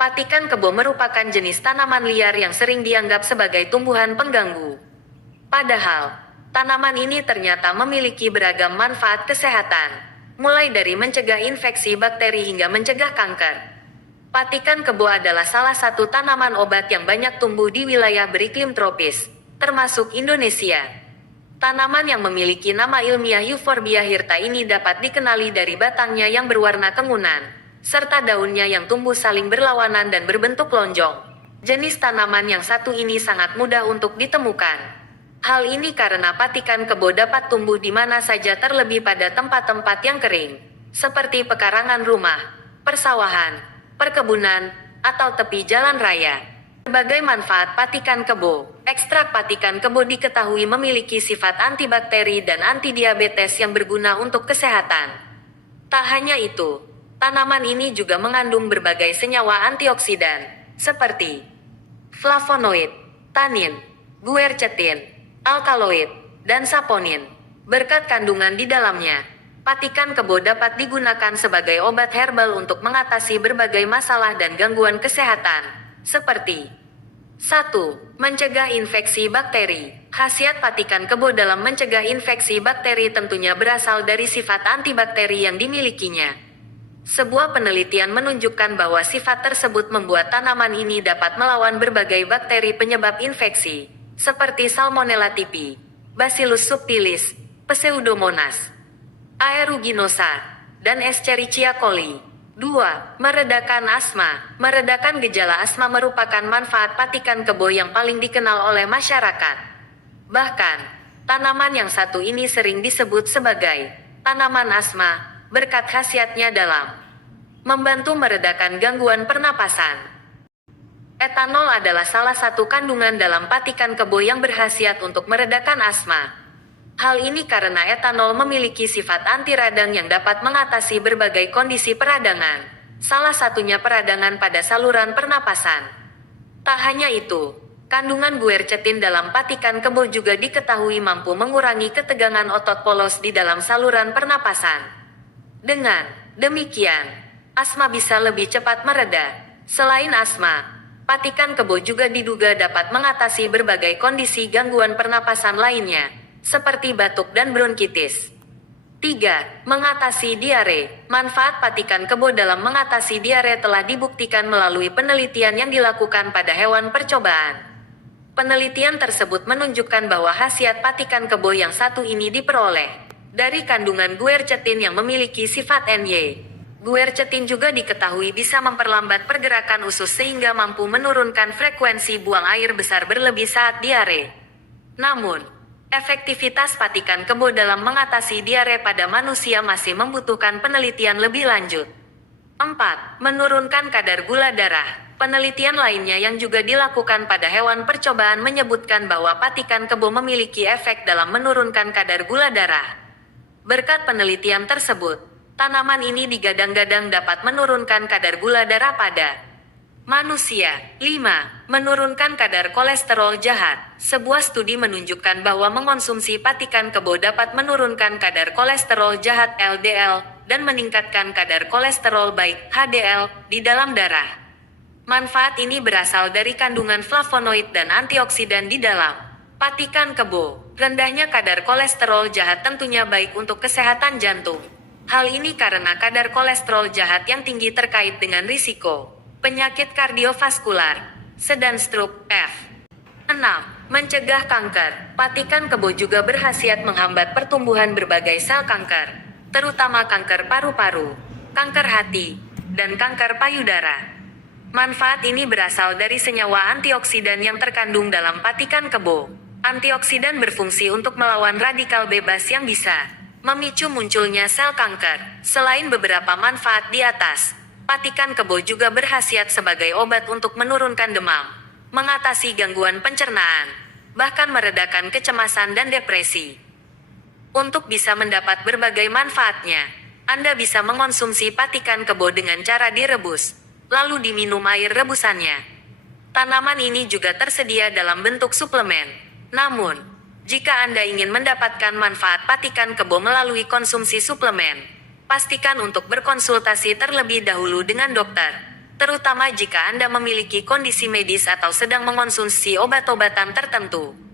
Patikan kebo merupakan jenis tanaman liar yang sering dianggap sebagai tumbuhan pengganggu. Padahal, tanaman ini ternyata memiliki beragam manfaat kesehatan, mulai dari mencegah infeksi bakteri hingga mencegah kanker. Patikan kebo adalah salah satu tanaman obat yang banyak tumbuh di wilayah beriklim tropis, termasuk Indonesia. Tanaman yang memiliki nama ilmiah Euphorbia hirta ini dapat dikenali dari batangnya yang berwarna kemunan, serta daunnya yang tumbuh saling berlawanan dan berbentuk lonjong. Jenis tanaman yang satu ini sangat mudah untuk ditemukan. Hal ini karena patikan kebo dapat tumbuh di mana saja terlebih pada tempat-tempat yang kering, seperti pekarangan rumah, persawahan, perkebunan, atau tepi jalan raya. Sebagai manfaat patikan kebo, ekstrak patikan kebo diketahui memiliki sifat antibakteri dan antidiabetes yang berguna untuk kesehatan. Tak hanya itu, tanaman ini juga mengandung berbagai senyawa antioksidan, seperti flavonoid, tanin, guercetin, alkaloid, dan saponin. Berkat kandungan di dalamnya, patikan kebo dapat digunakan sebagai obat herbal untuk mengatasi berbagai masalah dan gangguan kesehatan, seperti 1. Mencegah infeksi bakteri. Khasiat patikan kebo dalam mencegah infeksi bakteri tentunya berasal dari sifat antibakteri yang dimilikinya. Sebuah penelitian menunjukkan bahwa sifat tersebut membuat tanaman ini dapat melawan berbagai bakteri penyebab infeksi, seperti Salmonella typhi, Bacillus subtilis, Pseudomonas aeruginosa, dan Escherichia coli. 2. Meredakan asma. Meredakan gejala asma merupakan manfaat patikan kebo yang paling dikenal oleh masyarakat. Bahkan, tanaman yang satu ini sering disebut sebagai tanaman asma, berkat khasiatnya dalam membantu meredakan gangguan pernapasan. Etanol adalah salah satu kandungan dalam patikan kebo yang berkhasiat untuk meredakan asma. Hal ini karena etanol memiliki sifat anti radang yang dapat mengatasi berbagai kondisi peradangan, salah satunya peradangan pada saluran pernapasan. Tak hanya itu, kandungan guercetin dalam patikan kebo juga diketahui mampu mengurangi ketegangan otot polos di dalam saluran pernapasan. Dengan demikian, asma bisa lebih cepat mereda. Selain asma, patikan kebo juga diduga dapat mengatasi berbagai kondisi gangguan pernapasan lainnya, seperti batuk dan bronkitis. 3. Mengatasi diare. Manfaat patikan kebo dalam mengatasi diare telah dibuktikan melalui penelitian yang dilakukan pada hewan percobaan. Penelitian tersebut menunjukkan bahwa khasiat patikan kebo yang satu ini diperoleh dari kandungan guercetin yang memiliki sifat NY. Guercetin juga diketahui bisa memperlambat pergerakan usus sehingga mampu menurunkan frekuensi buang air besar berlebih saat diare. Namun, efektivitas patikan kebo dalam mengatasi diare pada manusia masih membutuhkan penelitian lebih lanjut. 4. Menurunkan kadar gula darah. Penelitian lainnya yang juga dilakukan pada hewan percobaan menyebutkan bahwa patikan kebo memiliki efek dalam menurunkan kadar gula darah. Berkat penelitian tersebut, tanaman ini digadang-gadang dapat menurunkan kadar gula darah pada manusia. 5. Menurunkan kadar kolesterol jahat. Sebuah studi menunjukkan bahwa mengonsumsi patikan kebo dapat menurunkan kadar kolesterol jahat LDL dan meningkatkan kadar kolesterol baik HDL di dalam darah. Manfaat ini berasal dari kandungan flavonoid dan antioksidan di dalam patikan kebo. Rendahnya kadar kolesterol jahat tentunya baik untuk kesehatan jantung. Hal ini karena kadar kolesterol jahat yang tinggi terkait dengan risiko penyakit kardiovaskular, dan stroke. F. 6. Mencegah kanker. Patikan kebo juga berkhasiat menghambat pertumbuhan berbagai sel kanker, terutama kanker paru-paru, kanker hati, dan kanker payudara. Manfaat ini berasal dari senyawa antioksidan yang terkandung dalam patikan kebo. Antioksidan berfungsi untuk melawan radikal bebas yang bisa memicu munculnya sel kanker. Selain beberapa manfaat di atas, patikan kebo juga berkhasiat sebagai obat untuk menurunkan demam, mengatasi gangguan pencernaan, bahkan meredakan kecemasan dan depresi. Untuk bisa mendapat berbagai manfaatnya, Anda bisa mengonsumsi patikan kebo dengan cara direbus, lalu diminum air rebusannya. Tanaman ini juga tersedia dalam bentuk suplemen. Namun, jika Anda ingin mendapatkan manfaat patikan kebo melalui konsumsi suplemen, pastikan untuk berkonsultasi terlebih dahulu dengan dokter. terutama jika Anda memiliki kondisi medis atau sedang mengonsumsi obat-obatan tertentu.